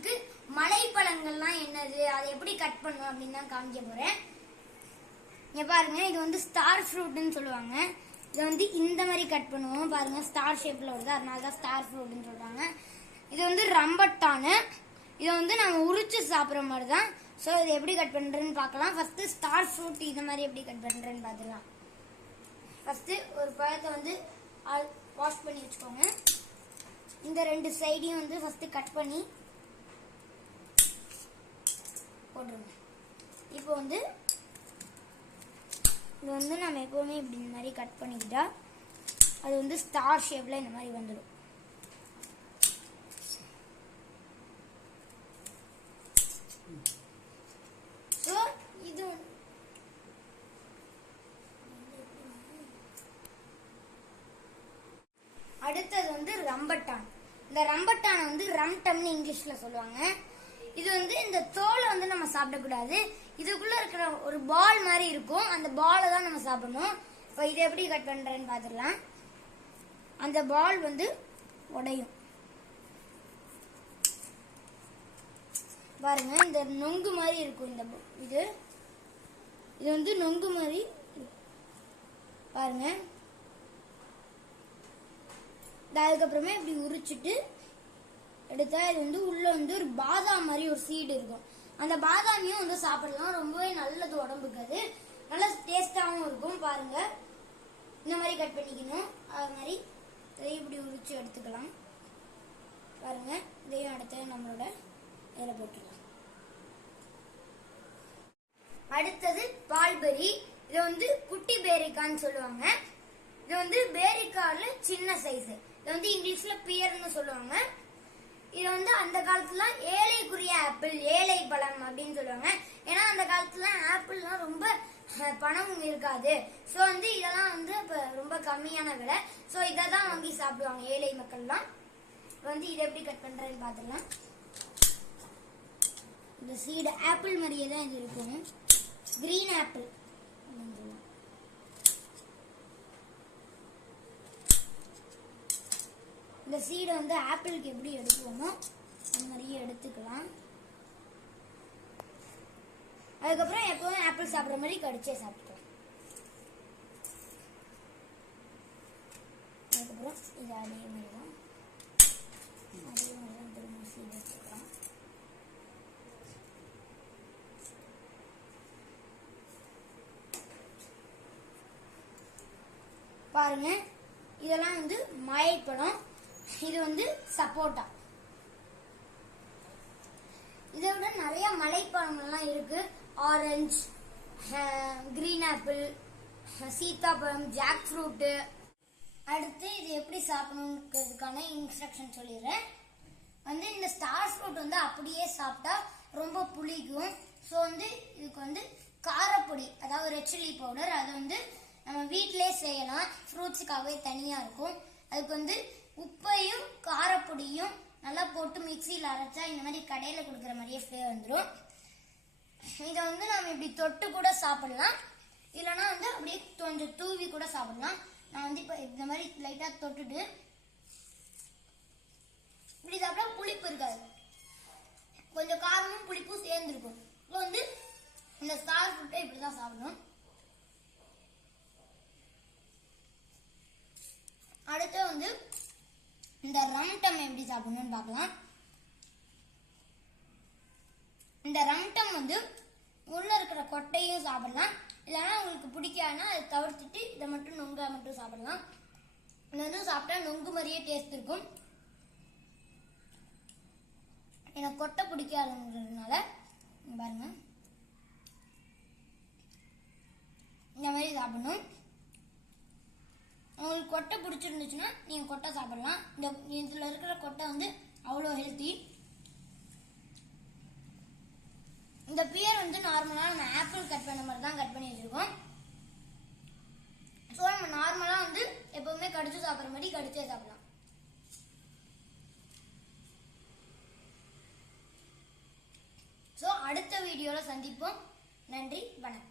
உங்களுக்கு மலைப்பழங்கள்லாம் என்னது, அதை எப்படி கட் பண்ணணும் அப்படின்னு தான் காமிக்க போறேன். இங்க பாருங்க, இது வந்து ஸ்டார் ஃப்ரூட்னு சொல்லுவாங்க. இதை வந்து இந்த மாதிரி கட் பண்ணுவோம். பாருங்க, ஸ்டார் ஷேப்ல வருது, அதனால தான் ஸ்டார் ஃப்ரூட்னு சொல்றாங்க. இது வந்து ரம்பட்டானு. இதை வந்து நம்ம உரிச்சு சாப்பிட்ற மாதிரி தான். ஸோ இதை எப்படி கட் பண்றேன்னு பார்க்கலாம். ஃபர்ஸ்ட் ஸ்டார் ஃப்ரூட் இந்த மாதிரி எப்படி கட் பண்றேன்னு பார்த்துக்கலாம். ஃபர்ஸ்ட் ஒரு பழத்தை வந்து வாஷ் பண்ணி வச்சுக்கோங்க. இந்த ரெண்டு சைடையும் வந்து ஃபர்ஸ்ட் கட் பண்ணி போட்டுருங்க. இப்போ வந்து இது வந்து நம்ம எப்பவுமே இப்படி இந்த மாதிரி கட் பண்ணிக்கிட்டா அது வந்து ஸ்டார் ஷேப்ல இந்த மாதிரி வந்துடும். ஸோ இது அடுத்தது வந்து ரம்பட்டான். இந்த ரம்பட்டானை வந்து ரம்டம்னு இங்கிலீஷ்ல சொல்லுவாங்க. இது வந்து இந்த தோலை வந்து நம்ம சாப்பிடக்கூடாது. இதுக்குள்ள இருக்கிற ஒரு பால் மாதிரி இருக்கும், அந்த பாலை தான் நம்ம சாப்பிடணும். இப்போ இதை எப்படி கட் பண்றேன்னு பார்த்துடலாம். அந்த பால் வந்து உடையும். பாருங்க, இந்த நொங்கு மாதிரி இருக்கும். இந்த இது வந்து நொங்கு மாதிரி பாருங்க. அதுக்கப்புறமே இப்படி உரிச்சிட்டு எடுத்தா இது வந்து உள்ள வந்து ஒரு பாதாம் மாதிரி ஒரு சீடு இருக்கும். அந்த பாதாமியும் வந்து சாப்பிடலாம், ரொம்பவே நல்லது உடம்புக்கு. அது நல்ல டேஸ்டாகவும் இருக்கும். பாருங்க, இந்த மாதிரி கட் பண்ணிக்கணும். அது மாதிரி இதையும் இப்படி உரிச்சு எடுத்துக்கலாம். பாருங்க, இதையும் அடுத்து நம்மளோட இதில் போட்டுக்கலாம். அடுத்தது பால்பெரி. இது வந்து குட்டி பேரிக்கான்னு சொல்லுவாங்க. இது வந்து பேரிக்கால சின்ன சைஸ். இது வந்து இங்கிலீஷ்ல பியர்னு சொல்லுவாங்க. இது வந்து அந்த காலத்துல ஏழைக்குரிய ஆப்பிள், ஏழை பழம் அப்படின்னு சொல்லுவாங்க. ஏன்னா அந்த காலத்துல ஆப்பிள்லாம் ரொம்ப பணமும் இருக்காது. ஸோ வந்து இதெல்லாம் வந்து இப்போ ரொம்ப கம்மியான விலை. ஸோ இதை தான் வாங்கி சாப்பிடுவாங்க ஏழை மக்கள்லாம். வந்து இதை எப்படி கட் பண்றேன்னு பார்த்துக்கலாம். இந்த சீடு ஆப்பிள் மாதிரியே தான் இது இருக்கும், கிரீன் ஆப்பிள். இந்த சீடை வந்து ஆப்பிளுக்கு எப்படி எடுக்குவோமோ அந்த மாதிரியே எடுத்துக்கலாம். அதுக்கப்புறம் எப்பவும் ஆப்பிள் சாப்பிட்ற மாதிரி கடிச்சே சாப்பிட்டுக்கலாம். அதுக்கப்புறம் இது அதே மாதிரி தான் திரும்ப சீடை எடுத்துக்கலாம். பாருங்க, இதெல்லாம் வந்து மலைப்பழம். இது வந்து சப்போட்டா. இதை விட நிறைய மலைப்பழங்கள்லாம் இருக்கு. ஆரஞ்சு, கிரீன் ஆப்பிள், சீத்தாப்பழம், ஜாக் ஃப்ரூட். அடுத்து இது எப்படி சாப்பிடணுன்றதுக்கான இன்ஸ்ட்ரக்ஷன் சொல்லிடுறேன். வந்து இந்த ஸ்டார் ஃப்ரூட் வந்து அப்படியே சாப்பிட்டா ரொம்ப புளிக்கும். ஸோ வந்து இதுக்கு வந்து காரப்பொடி, அதாவது ரெட் சில்லி பவுடர், அதை வந்து நம்ம வீட்டிலே செய்யலாம். ஃப்ரூட்ஸுக்காகவே தனியாக இருக்கும். அதுக்கு வந்து உப்பையும் காரப்பொடியும் நல்லா போட்டு மிக்சியில் அரைச்சா இந்த மாதிரி கடையில் கொடுக்குற மாதிரியே ஃப்ளேவர் வந்துடும். இதை வந்து நம்ம இப்படி தொட்டு கூட சாப்பிடலாம், இல்லைன்னா வந்து அப்படியே கொஞ்சம் தூவி கூட சாப்பிடலாம். நான் வந்து இப்போ இந்த மாதிரி லைட்டாக தொட்டுட்டு இப்படி சாப்பிட்டா புளிப்பு இருக்காது, கொஞ்சம் காரமும் புளிப்பும் சேர்ந்துருக்கும். இப்போ வந்து இந்த ஸ்டார் ஃப்ரூட்டை இப்படி தான் சாப்பிடணும். அடுத்து வந்து இந்த ரம்டம் எப்படி சாப்பிடணும்னு பார்க்கலாம். இந்த ரம்டம் வந்து உள்ள இருக்கிற கொட்டையும் சாப்பிடலாம், இல்லைன்னா உங்களுக்கு பிடிக்காதுன்னா அதை தவிர்த்துட்டு இதை மட்டும் நொங்கா மட்டும் சாப்பிடலாம். இது வந்து சாப்பிட்டா நொங்கு மாதிரியே டேஸ்ட் இருக்கும். எனக்கு கொட்டை பிடிக்காதுங்கிறதுனால பாருங்க இந்த மாதிரி சாப்பிடணும். உங்களுக்கு கொட்டை பிடிச்சிருந்துச்சுன்னா நீங்க கொட்டை சாப்பிடலாம். இந்த இதுல இருக்கிற கொட்டை வந்து அவ்வளோ ஹெல்த்தி. இந்த பியர் வந்து நார்மலா நம்ம ஆப்பிள் கட் பண்ண மாதிரி தான் கட் பண்ணி வச்சிருக்கோம். ஸோ நம்ம நார்மலா வந்து எப்பவுமே கடிச்சு சாப்பிட்ற மாதிரி கடிச்சே சாப்பிடலாம். ஸோ அடுத்த வீடியோல சந்திப்போம். நன்றி, வணக்கம்.